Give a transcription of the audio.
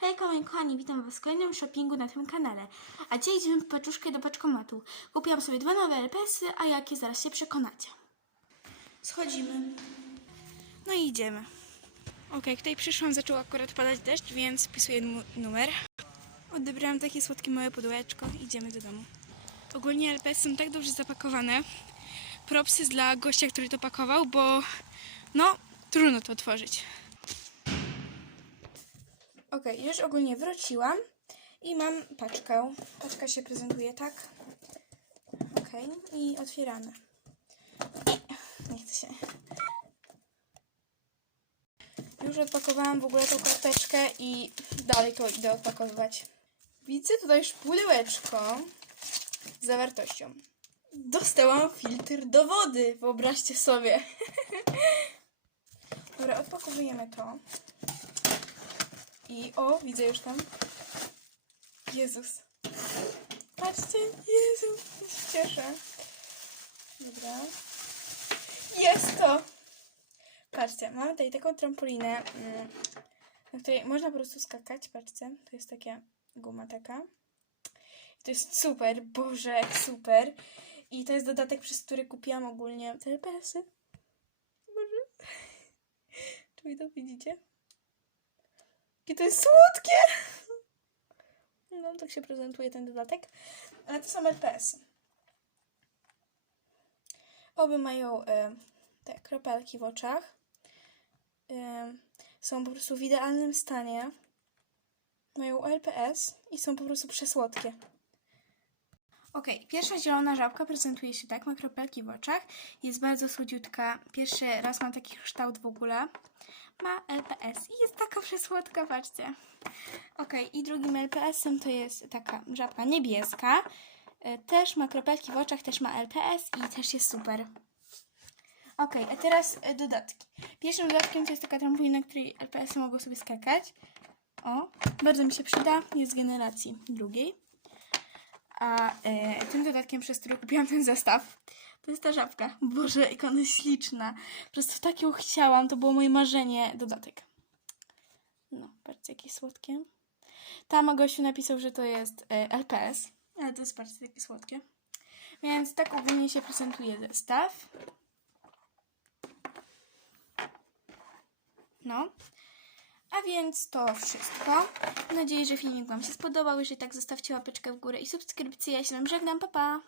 Hejka moi kochani, witam was w kolejnym shoppingu na tym kanale. A dzisiaj idziemy po paczuszkę do paczkomatu. Kupiłam sobie dwa nowe LPS-y, a jakie zaraz się przekonacie. Schodzimy. No i idziemy. Okej, tutaj przyszłam, zaczął akurat padać deszcz, więc wpisuję nu- numer. Odebrałam takie słodkie małe pudełeczko, idziemy do domu. Ogólnie LPS są tak dobrze zapakowane. Propsy dla gościa, który to pakował, bo no, trudno to otworzyć. Ok, już ogólnie wróciłam i mam paczkę. Paczka się prezentuje tak. Ok, i otwieramy. Nie chcę się. Już odpakowałam w ogóle tą karteczkę i dalej to idę odpakowywać. Widzę tutaj już pudełeczko z zawartością. Dostałam filtr do wody, wyobraźcie sobie. Dobra, odpakowujemy to. O, widzę już tam. Jezus. Patrzcie, Jezu, się cieszę. Dobra. Jest to! Patrzcie, mamy tutaj taką trampolinę, mm, na której można po prostu skakać. Patrzcie, to jest taka guma taka. I to jest super, Boże, super. I to jest dodatek, przez który kupiłam ogólnie te LPS-y. Boże. Czy wy to widzicie? Jakie to jest słodkie! No, tak się prezentuje ten dodatek. Ale to są LPS. Oby mają e, te kropelki w oczach. E, są po prostu w idealnym stanie. Mają LPS i są po prostu przesłodkie. Ok, pierwsza zielona żabka prezentuje się tak, ma kropelki w oczach, jest bardzo słodziutka. Pierwszy raz ma taki kształt w ogóle. Ma LPS i jest taka przesłodka, patrzcie. Ok, i drugim LPS-em to jest taka żabka niebieska. E, Też ma kropelki w oczach, też ma LPS i też jest super. Ok, a teraz e, dodatki. Pierwszym dodatkiem to jest taka trampolina, na której LPS-y mogą sobie skakać. O, bardzo mi się przyda, jest z generacji drugiej. A e, tym dodatkiem, przez który kupiłam ten zestaw, to jest ta żabka. Boże, jak śliczna. Po prostu tak ją chciałam, to było moje marzenie. Dodatek. No, patrzcie, jakie słodkie. Tam gościu napisał, że to jest e, LPS, ale to jest, patrzcie, takie słodkie. Więc tak ogólnie się prezentuje zestaw. No. A więc to wszystko. Mam nadzieję, że filmik Wam się spodobał. Jeżeli tak, zostawcie łapeczkę w górę i subskrypcję. Ja się Wam żegnam. Pa, pa!